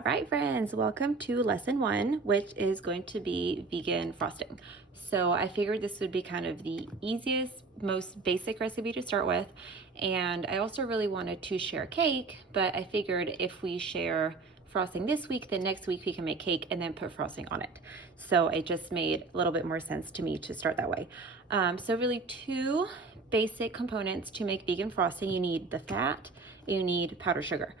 All right, friends, welcome to lesson 1, which is going to be vegan frosting. So I figured this would be kind of the easiest, most basic recipe to start with. And I also really wanted to share cake, but I figured if we share frosting this week, then next week we can make cake and then put frosting on it. So it just made a little bit more sense to me to start that way. So really two basic components to make vegan frosting. You need the fat, you need powdered sugar.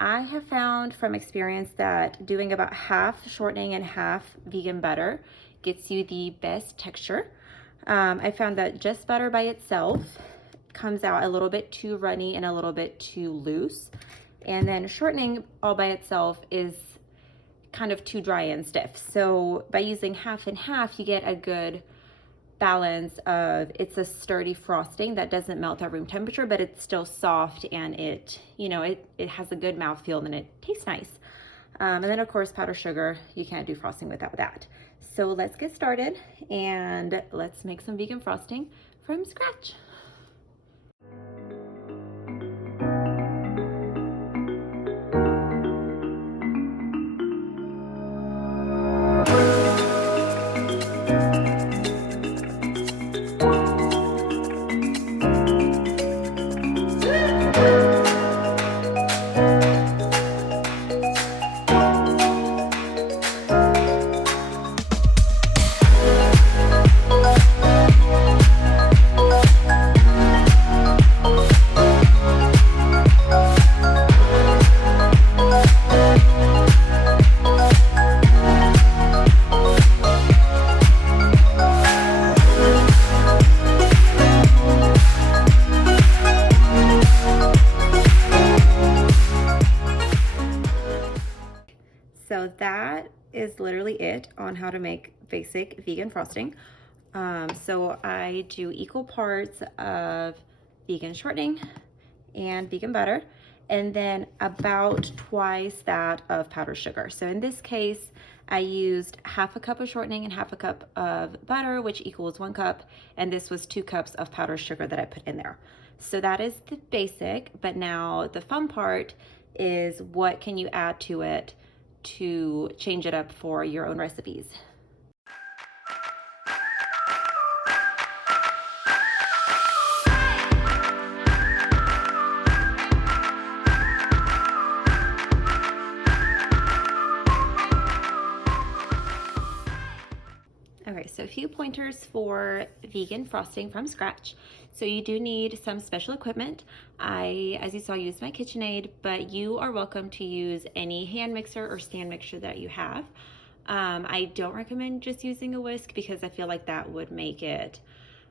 I have found from experience that doing about half shortening and half vegan butter gets you the best texture. I found that just butter by itself comes out a little bit too runny and a little bit too loose. And then shortening all by itself is kind of too dry and stiff. So by using half and half, you get a good balance of, it's a sturdy frosting that doesn't melt at room temperature, but it's still soft and it has a good mouthfeel and it tastes nice. And then of course, powdered sugar, you can't do frosting without that. So let's get started and let's make some vegan frosting from scratch. So that is literally it on how to make basic vegan frosting. So I do equal parts of vegan shortening and vegan butter, and then about twice that of powdered sugar. So in this case, I used half a cup of shortening and half a cup of butter, which equals 1 cup. And this was 2 cups of powdered sugar that I put in there. So that is the basic, but now the fun part is what can you add to it to change it up for your own recipes. Okay, so a few pointers for vegan frosting from scratch. So you do need some special equipment. As you saw, used my KitchenAid, but you are welcome to use any hand mixer or stand mixer that you have. I don't recommend just using a whisk because I feel like that would make it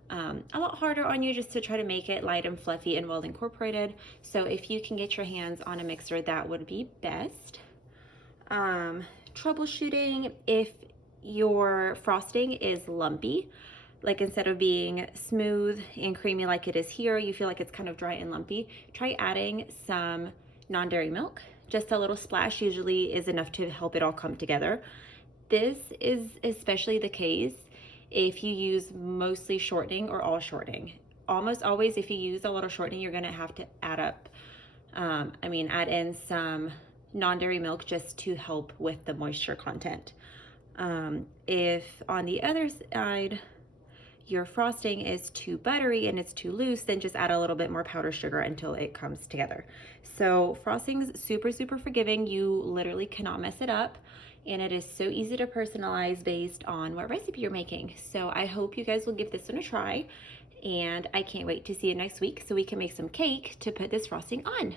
a lot harder on you just to try to make it light and fluffy and well incorporated. So if you can get your hands on a mixer, that would be best. Troubleshooting, if your frosting is lumpy, like instead of being smooth and creamy like it is here, you feel like it's kind of dry and lumpy, try adding some non-dairy milk. Just a little splash usually is enough to help it all come together. This is especially the case if you use mostly shortening or all shortening. Almost always, if you use a lot of shortening, you're gonna have to add in some non-dairy milk just to help with the moisture content. If on the other side, your frosting is too buttery and it's too loose, then just add a little bit more powdered sugar until it comes together. So frosting's super, super forgiving. You literally cannot mess it up. And it is so easy to personalize based on what recipe you're making. So I hope you guys will give this one a try. And I can't wait to see you next week so we can make some cake to put this frosting on.